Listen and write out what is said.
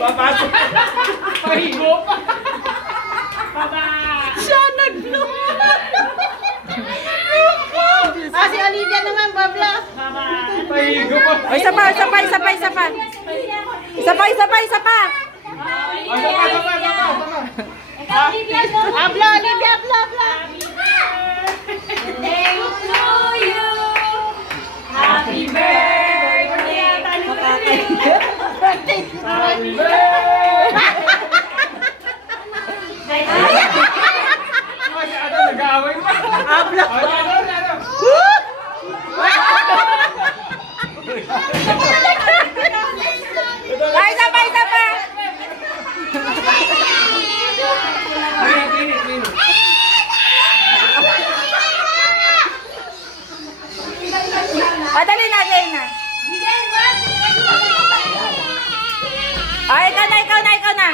Papasok. Pahigo pa. Baba. Siya nag-blow. Si Olivia naman, babla. Pahigo pa. O, isa pa. Isa pa. Isa pa, isa pa. Abla, Olivia, abla, abla. Happy birthday! Happy birthday! Ano, nag-aaway pa? Abla. Ay, isa pa. O, dali na. Ay, ikaw na.